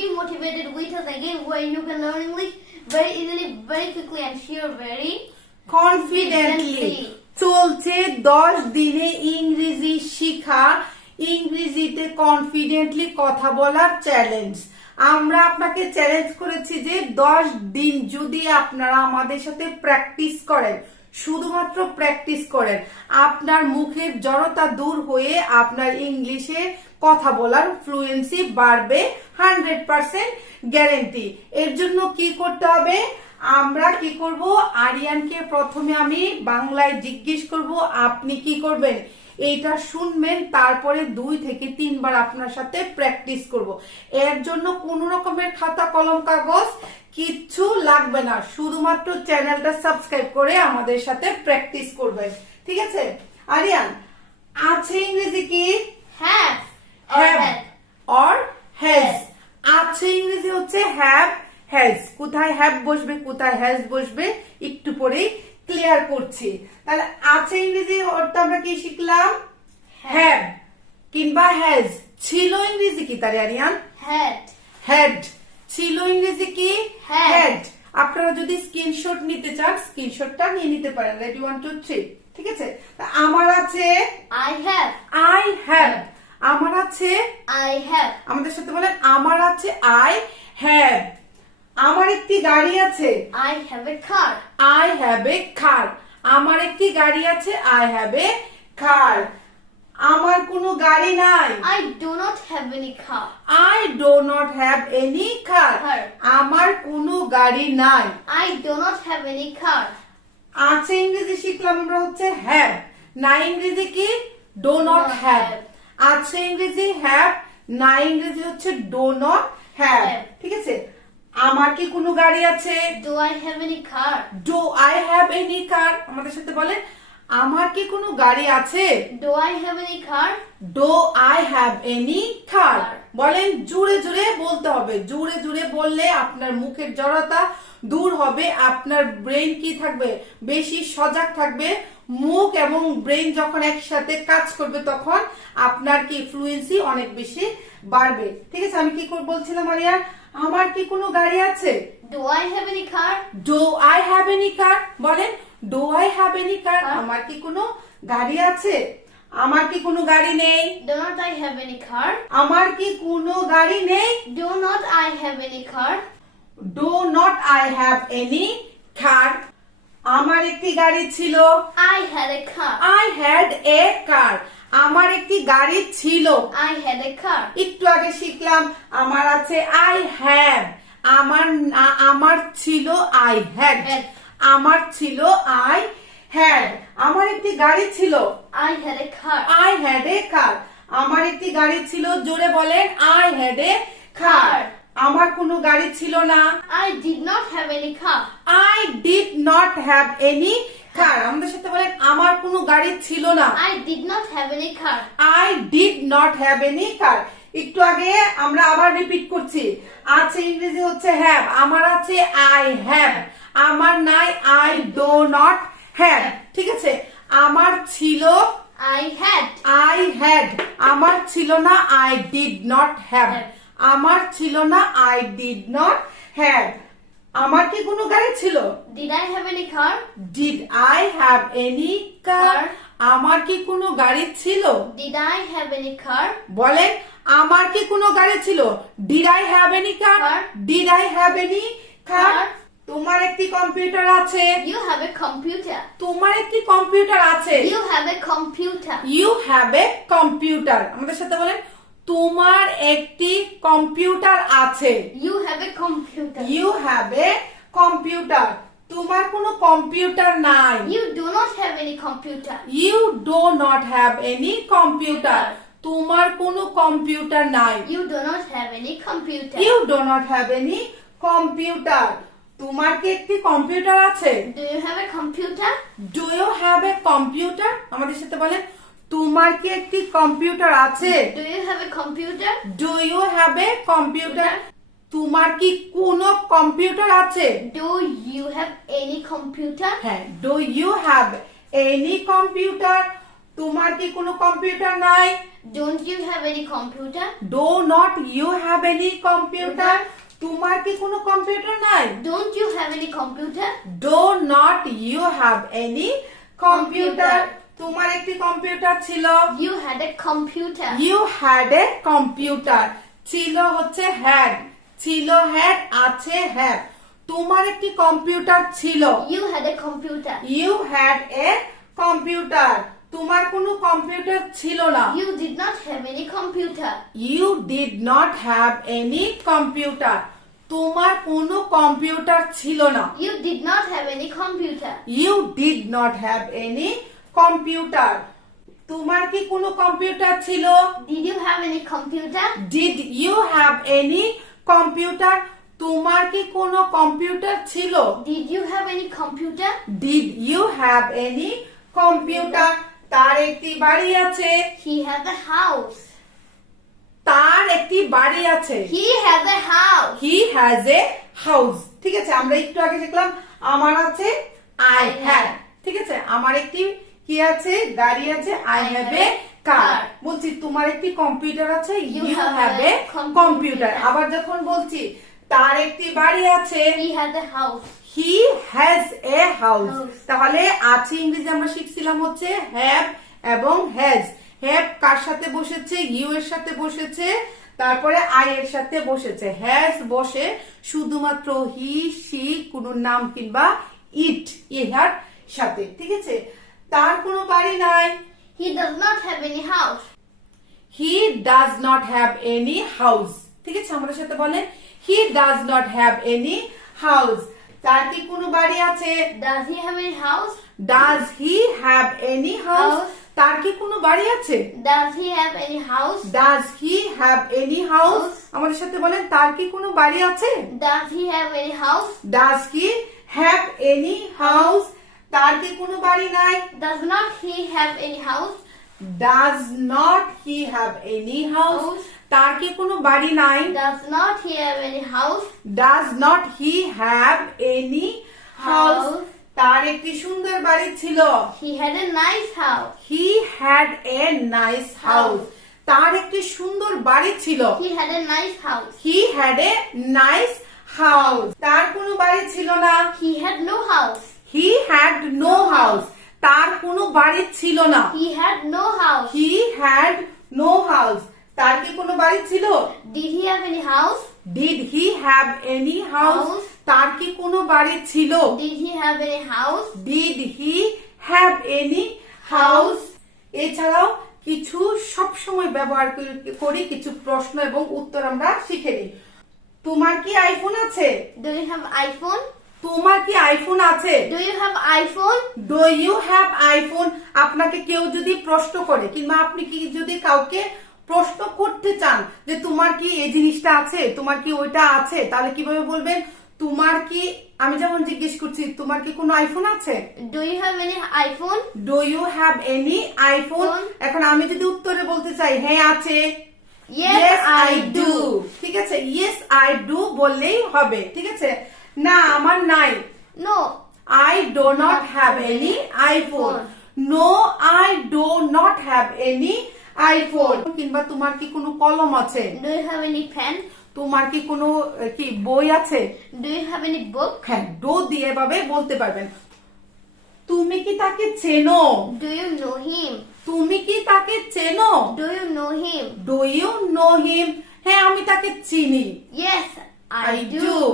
be motivated with us. Again where you can learn English? Very easily, very quickly and sure very confidently চলছে দশ দিনে ইংরেজি শিখা। ইংরেজিতে confidently কথা বলার চ্যালেঞ্জ আমরা আপনাকে চ্যালেঞ্জ করেছি যে দশ দিন যদি আপনারা আমাদের সাথে প্র্যাকটিস করেন শুধুমাত্র প্র্যাকটিস করেন। আপনার মুখের জড়তা দূর হয়ে আপনার ইংলিশে কথা বলার ফ্লুয়েন্সি বাড়বে হান্ড্রেড পার্সেন্ট গ্যারেন্টি এর জন্য কি করতে হবে? আমরা কি করব? আরিয়ানকে প্রথমে আমি বাংলায় জিজ্ঞেস করব, আপনি কি করবেন? এইটা শুনবেন, তারপরে দুই থেকে তিনবার আপনার সাথে প্র্যাকটিস করব। এর জন্য কোনো রকমের খাতা, কলম, কাগজ কিচ্ছু লাগবে না। শুধুমাত্র চ্যানেলটা সাবস্ক্রাইব করে আমাদের সাথে প্র্যাকটিস করবেন। ঠিক আছে? আরিয়ান, আছে ইংরেজি কি have or have had. Or has আছে ইংরেজি হচ্ছে হ্যাভ হ্যাজ কোথায় হ্যাভ বসবে কোথায় হ্যাজ বসবে একটু পরেই ক্লিয়ার করছি তাহলে আছে ইংরেজি অর্থ আমরা কি শিখলাম হ্যাভ কিংবা হ্যাজ ছিল ইংরেজি কি তার আরিয়ান? হ্যাড হ্যাড ছিল ইংরেজি কি? হ্যাড আপনারা যদি স্ক্রিনশট নিতে চান স্ক্রিনশটটা নিয়ে নিতে পারেন। রেডি ওয়ান টু থ্রি ঠিক আছে? তা আমার আছে আই have. আই হ্যাভ আমার আছে আই have. আমাদের সাথে বলেন আমার আছে আই হ্যাভ আমার একটি গাড়ি আছে। I have a car. I have a car আমার একটি গাড়ি আছে আই হ্যাভ এ কার আমার কোনো গাড়ি নাই I do not have any car. I do not have any car Car. আমার কোনো গাড়ি নাই I do not have any car. আছে ইংরেজি শিখলাম আমরা হচ্ছে হ্যাভ না ইংরেজি কি do not not have have. আছে ইংরেজি হ্যাভ না ইংরেজি হচ্ছে ডো নট হ্যাভ Have. ঠিক আছে আমার কি কোনো গাড়ি আছে Do I have any car? Do I have any car আমাদের সাথে বলেন আমার কি কোনো গাড়ি আছে? Do I have any car? Do I have any car বলেন জুড়ে জুড়ে বলতে হবে। জুড়ে জুড়ে বললে আপনার মুখের জড়তা দূর হবে আপনার ব্রেন কি থাকবে? বেশি সজাগ থাকবে। মুখ এবং ব্রেন যখন একসাথে কাজ করবে তখন আপনার কি ফ্লুয়েন্সি অনেক বেশি বাড়বে। ঠিক আছে আমি কি করে বলছিলাম আরিয়া আমার কি কোনো গাড়ি আছে Do I have any car? Do I have any car বলেন do I have any car Car. আমার কি কোনো গাড়ি আছে আমার কি কোনো গাড়ি নেই Do not I have any car? আমার কি কোনো গাড়ি নেই Do not I have any car? Do not I have any car আমার একটি গাড়ি ছিল I had a car. I had a car আমার একটি গাড়ি ছিল I had a car. একটু আগে শিখলাম আমার আছে আই হ্যাভ আমার না- আমার ছিল আই হ্যাড Had. আমার ছিল আই হ্যাড আমার একটি গাড়ি ছিল I had a car. I had a car আমার একটি গাড়ি ছিল জোরে বলেন I had a car Car. আমার কোনো গাড়ি ছিল না I did not have any car. I did not have any car আমাদের সাথে বলেন আমার কোনো গাড়ি ছিল না। I did not have any car. I did not have any car একটু আগে আমরা আবার রিপিট করছি। আছে ইংরেজি হচ্ছে হ্যাভ আমার আছে আই হ্যাভ আমার নাই আই ডো নট হ্যাভ ঠিক আছে? আমার ছিল আই হ্যাড আই হ্যাড আমার ছিল না আই ডিড নট হ্যাভ আমার ছিল না আই ডিড নট হ্যাভ আমার কি কোনো গাড়ি ছিল Did I have any car? Did I have any car Car. আমার কি কোনো গাড়ি ছিল Did I have any car? বলেন আমার কি কোনো গাড়ি ছিল did I have any car Car. Did I have any car Car. তোমার একটি কম্পিউটার আছে You have a computer. তোমার একটি কম্পিউটার আছে You have a computer. You have a computer আমাদের সাথে বলেন তোমার একটি কম্পিউটার আছে। You have a computer you have a computer তোমার কোনো কম্পিউটার নাই। You do not have any computer you do not have any computer তোমার কোনো কম্পিউটার নাই। You do not have any computer you do not have any computer তোমার কি একটি computer আছে? Do you have a computer? Do you have a computer আমাদের সাথে বলেন তোমার কি একটি কম্পিউটার আছে? Do you have a computer? Do you have a computer তোমার কি কোনো কম্পিউটার আছে? Do you have any computer? হ্যাঁ do you have any computer তোমার কি কোনো কম্পিউটার নাই? Don't you have any computer do not you have any computer তোমার কি কোনো কম্পিউটার নাই? Don't you have any computer do not you have any computer তোমার একটি কম্পিউটার ছিল। You had a computer you had a computer ছিল হচ্ছে had ছিল হ্যাড আছে হ্যাভ তোমার একটি কম্পিউটার ছিল। You had a computer you had a computer তোমার কোনো কম্পিউটার ছিল না। You did not have any computer. You did not have any computer তোমার কোনো কম্পিউটার ছিল না। You did not have any computer. You did not have any computer তোমার কি কোনো কম্পিউটার ছিল Did you have any computer? Did you have any computer তোমার কি কোনো কম্পিউটার ছিল Did you have any computer? Did you have any computer তার একটি বাড়ি আছে He has a house. তার একটি বাড়ি আছে He has a house. He has a house ঠিক আছে আমরা একটু আগে দেখলাম আমার আছে আই I হ্যাভ have. ঠিক আছে আমার একটি কি আছে? গাড়ি আছে আই হ্যাভ এ কার বলছি তোমার একটি কম্পিউটার আছে ইউ হ্যাভ এ কম্পিউটার আবার যখন বলছি তার একটি বাড়ি আছে He has a house. He has a house তাহলে আছে ইংরেজি আমরা শিখছিলাম হচ্ছে হ্যাভ এবং হ্যাজ হ্যাভ কার সাথে বসেছে? ইউ এর সাথে বসেছে তারপরে আই এর সাথে বসেছে। হ্যাজ বসে শুধুমাত্র হি সি কোন নাম কিংবা ইট ইহার সাথে। ঠিক আছে? তার কোনো বাড়ি নাই। He does not have any house. He does not have any house ঠিক আছে আমাদের সাথে বলেন। He does not have any house তার কি কোনো বাড়ি আছে? Does he have any house? Does he have any house তার কি কোনো বাড়ি আছে? Does he have any house does he have any house আমাদের সাথে বলেন তার কি কোনো বাড়ি আছে? Does he have any house does he have any house তার কি কোনো বাড়ি নাই Does not he have any house? Does not he have any house House. তার কি কোনো বাড়ি নাই Does not he have any house? Does not he have any house House. তার একটি সুন্দর বাড়ি ছিল He had a nice house. He had a nice house House. তার একটি সুন্দর বাড়ি ছিল He had a nice house. He had a nice house তার কোনো বাড়ি ছিল না He had no house. He had no house তার কোনো বাড়ি ছিল না He had no house. He had no house তার কি কোনো বাড়ি ছিল Did he have any house? Did he have any house House. তার কি কোনো বাড়ি ছিল Did he have any house? Did he have any house এছাড়াও কিছু সব সময় ব্যবহার করি- কিছু প্রশ্ন এবং উত্তর আমরা শিখে নিই তোমার কি আইফোন আছে Do you have iPhone? তোমার কি আইফোন আছে? Do you have iPhone do you have iPhone আপনাকে কেউ যদি প্রশ্ন করে কিংবা আপনি কি যদি কাউকে প্রশ্ন করতে চান যে তোমার কি এই জিনিসটা আছে তোমার কি ওইটা আছে তাহলে কীভাবে বলবেন? তোমার কি আমি যেমন জিজ্ঞেস করছি তোমার কি কোনো আইফোন আছে? Do you have any iPhone do you have any iPhone এখন আমি যদি উত্তরে বলতে চাই হ্যাঁ আছে। ইয়েস আই ডু ঠিক আছে? ইয়েস আই ডু বললেই হবে। ঠিক আছে? না do not have any iPhone. No, I do not have any iPhone. কিংবা তোমার কি কোনো কলম আছে Do you have any pen? তোমার কি কোনো কি বই আছে Do you have any book? হ্যাঁ ডো দিয়ে এভাবে বলতে পারবেন তুমি কি তাকে চেনো Do you know him? তুমি কি তাকে চেনো Do you know him? Do you know him হ্যাঁ আমি তাকে চিনি Yes, I, আই do. হ্যাঁ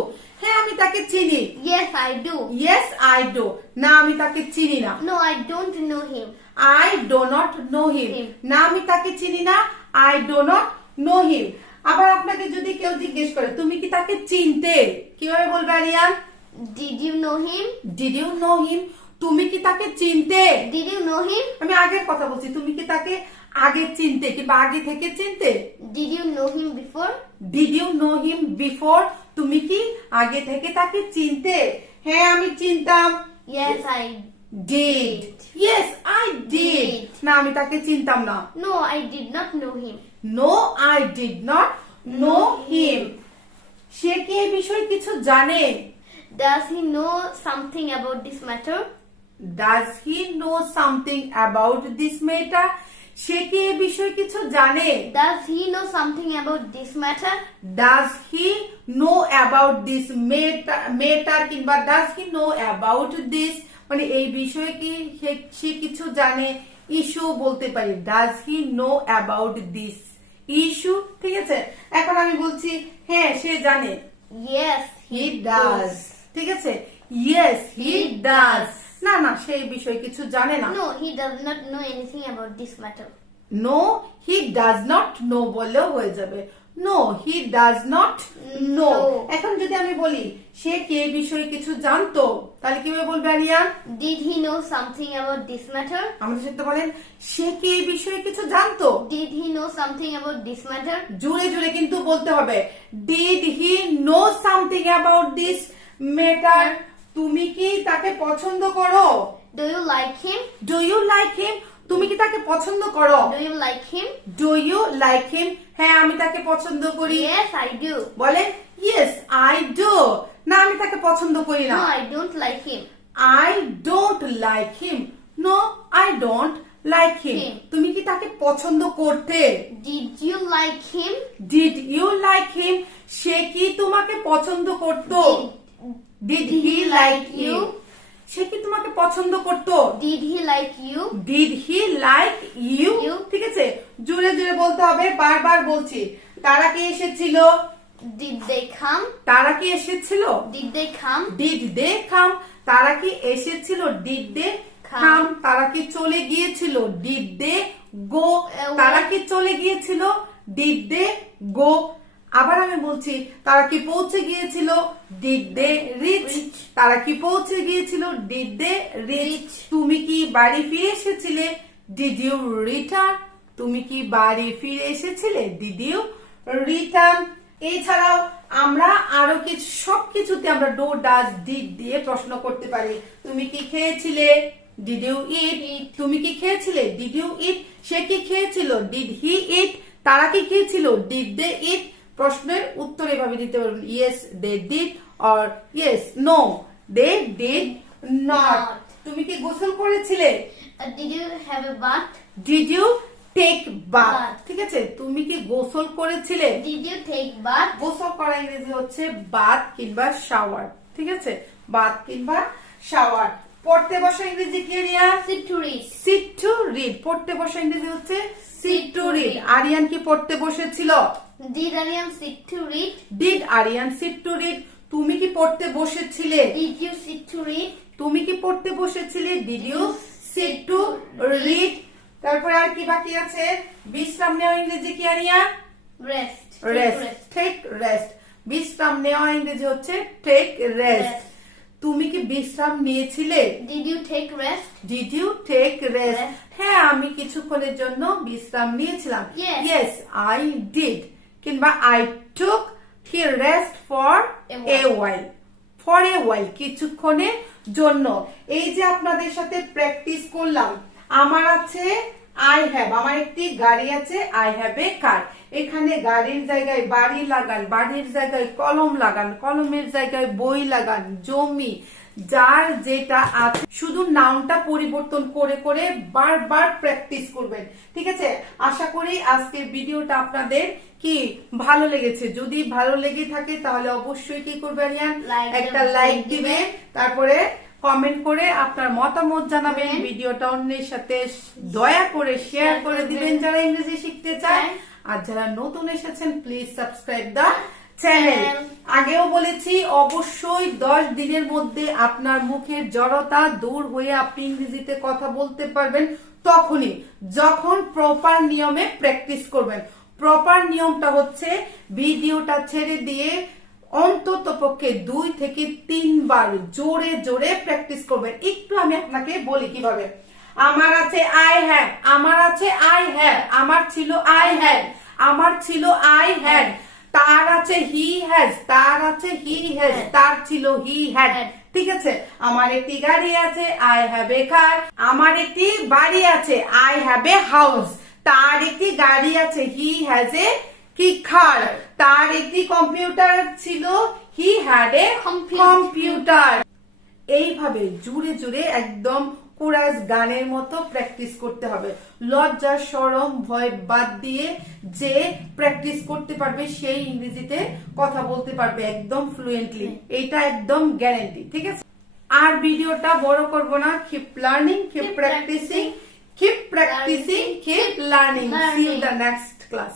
আমি তাকে চিনি Yes, I do. Yes I do না আমি তাকে চিনি না No, I don't know him. I do not know him Him. না আমি তাকে চিনি না I do not know him আবার আপনাকে যদি কেউ জিজ্ঞেস করে তুমি কি তাকে চিনতে কীভাবে বলবে Aryan Did you know him? Did you know him তুমি কি তাকে চিনতে Did you know him? আমি আগের কথা বলছি তুমি কি তাকে আগে চিনতে কিংবা আগে থেকে চিনতে? Did you know him before? Did you know him before তুমি কি আগে থেকে তাকে চিনতে? হ্যাঁ আমি চিনতাম। Yes, I. Did yes I did Did. না আমি তাকে চিনতাম না। No, I did not know him. No I did not know him সে কি এই বিষয়ে কিছু জানে? Does he know something about this matter? Does he know something about this matter সে কি এ বিষয়ে কিছু জানে? Does he know something about this matter? Does he know about this matter কিংবা does he know about this মানে এই বিষয়ে কি সে- সে কিছু জানে? ইস্যু বলতে পারি। Does he know about this issue ঠিক আছে? এখন আমি বলছি হ্যাঁ সে জানে। Yes, হি ডাজ ঠিক আছে? Yes he He does does. না না সেই বিষয়ে কিছু জানে না No, he does not know anything about this matter. No he does not know বললেও হয়ে যাবে no he does not know No. এখন যদি আমি বলি সে কি এই বিষয়ে কিছু জানতো তাহলে কীভাবে বলবে Aryan Did he know something about this matter? আমাদের সাথে বলেন সে কি এই বিষয়ে কিছু জানতো Did he know something about this matter? জুড়ে জুড়ে কিন্তু বলতে হবে did he know something about this matter তুমি কি তাকে পছন্দ করো Do you like him? Do you like him তুমি কি তাকে পছন্দ করো Do you like him? Do you like him হ্যাঁ আমি তাকে পছন্দ করি Yes, I do. বলেন ইয়েস আই ডু না আমি তাকে পছন্দ করি না No, I don't like him. I don't like him no I don't like him Him. তুমি কি তাকে পছন্দ করতে Did you like him? Did you like him সে কি তোমাকে পছন্দ করত ডিড হি লাইক ইউ সে কি তোমাকে পছন্দ করত? Did he like you? Did he like you You. ঠিক আছে জুড়ে জুড়ে বলতে হবে বারবার বলছি। তারা কি এসেছিল? Did they come? তারা কি এসেছিল? Did they come? Did they come তারা কি এসেছিল? Did they Come. খাম তারা কি চলে গিয়েছিল? ডিড দে গো তারা কি চলে গিয়েছিল? ডিড দে গো আবার আমি বলছি তারা কি পৌঁছে গিয়েছিল? ডিড দে রিচ তারা কি পৌঁছে গিয়েছিল? ডিড দে রিচ তুমি কি বাড়ি ফিরে এসেছিলে? ডিড ইউ রিটার্ন তুমি কি বাড়ি ফিরে এসেছিলে? ডিড ইউ রিটার্ন এছাড়াও আমরা আরও কিছু সবকিছুতে আমরা ডো ডাজ ডিড দিয়ে প্রশ্ন করতে পারি। তুমি কি খেয়েছিলে? ডিড ইউ ইট তুমি কি খেয়েছিলে? ডিড ইউ ইট সে কি খেয়েছিল? ডিড হি ইট তারা কি খেয়েছিল? ডিড দে ইট প্রশ্নের উত্তর এভাবে দিতে পারবেন yes they did or yes no they did not তুমি কি গোসল করেছিলে? Did you have a bath? Did you take bath ঠিক আছে তুমি কি গোসল করেছিলে? Did you take bath? গোসল করা ইংরেজি হচ্ছে বাথ কিংবা শাওয়ার ঠিক আছে বাথ কিংবা শাওয়ার পড়তে বসা ইংরেজি কি Riya? Sit to read. Sit to read পড়তে বসা ইংরেজি হচ্ছে সিট টু রিড আরিয়ান কি পড়তে বসেছিল? Did Aryan sit to read? Did Aryan sit to read তুমি কি পড়তে বসেছিলে? Did you sit to read? তুমি কি পড়তে বসেছিলে? Did you sit to read তারপরে আর কি বাকি আছে? বিশ্রাম নেওয়া ইংরেজি কি Aria Rest. Take rest take rest বিশ্রাম নেওয়া ইংরেজি হচ্ছে টেক রেস্ট Rest. তুমি কি বিশ্রাম নিয়েছিলে? Did you take rest? Did you take rest Rest. হ্যাঁ আমি কিছুক্ষণের জন্য বিশ্রাম নিয়েছিলাম। Yes. ইয়েস আই ডিড কিংবা I took he rest for a while for a while কিছুক্ষণের জন্য। এই যে আপনাদের সাথে প্র্যাকটিস করলাম আমার আছে আই হ্যাভ আমার একটি গাড়ি আছে আই হ্যাভ এ কার এখানে গাড়ির জায়গায় বাড়ি লাগান বাড়ির জায়গায় কলম লাগান কলমের জায়গায় বই লাগান জমি যার যেটা আছে শুধু নামটা পরিবর্তন করে করে বারবার প্র্যাকটিস করবেন। ঠিক আছে? আশা করি আজকের ভিডিওটা আপনাদের কি ভালো লেগেছে? যদি ভালো লেগে থাকে তাহলে অবশ্যই কি করবেন একটা লাইক দিবেন। তারপরে কমেন্ট করে আপনার মতামত জানাবেন। ভিডিওটা অন্যের সাথে দয়া করে শেয়ার করে দিবেন। যারা ইংরেজি শিখতে চায়। আর যারা নতুন এসেছেন প্লিজ সাবস্ক্রাইব দা চ্যানেল. আগেও বলেছি অবশ্যই দশ দিনের মধ্যে আপনার মুখের জড়তা দূর হয়ে আপনি ইংরেজিতে কথা বলতে পারবেন তখনই যখন প্রপার নিয়মে প্র্যাকটিস করবেন। প্রপার নিয়মটা হচ্ছে ভিডিওটা ছেড়ে দিয়ে অন্তত পক্ষে দুই থেকে তিনবার জোরে জোরে প্র্যাকটিস করবেন। একটু আমি আপনাকে বলি কীভাবে। আমার আছে আই হ্যাভ আমার আছে আই হ্যাভ আমার ছিল আই হ্যাড আমার ছিল আই হ্যাড তার আছে হি হ্যাজ তার আছে হি হ্যাজ তার ছিল হি হ্যাড ঠিক আছে? আমার একটি গাড়ি আছে আই হ্যাভ এ কার আমার একটি বাড়ি আছে আই হ্যাভ এ হাউস তার একটি গাড়ি আছে হি হ্যাজ এ কি খার তার একটি কম্পিউটার ছিল হি হ্যাড এ কম্পিউটার এইভাবে জুড়ে জুড়ে একদম কোরাস গানের মতো প্র্যাকটিস করতে হবে। লজ্জা সরম ভয় বাদ দিয়ে যে প্র্যাকটিস করতে পারবে সেই ইংরেজিতে কথা বলতে পারবে একদম ফ্লুয়েন্টলি এটা একদম গ্যারেন্টি ঠিক আছে? আর ভিডিওটা বড় করব না keep learning keep practising. Keep practising keep learning see you Learning. The next class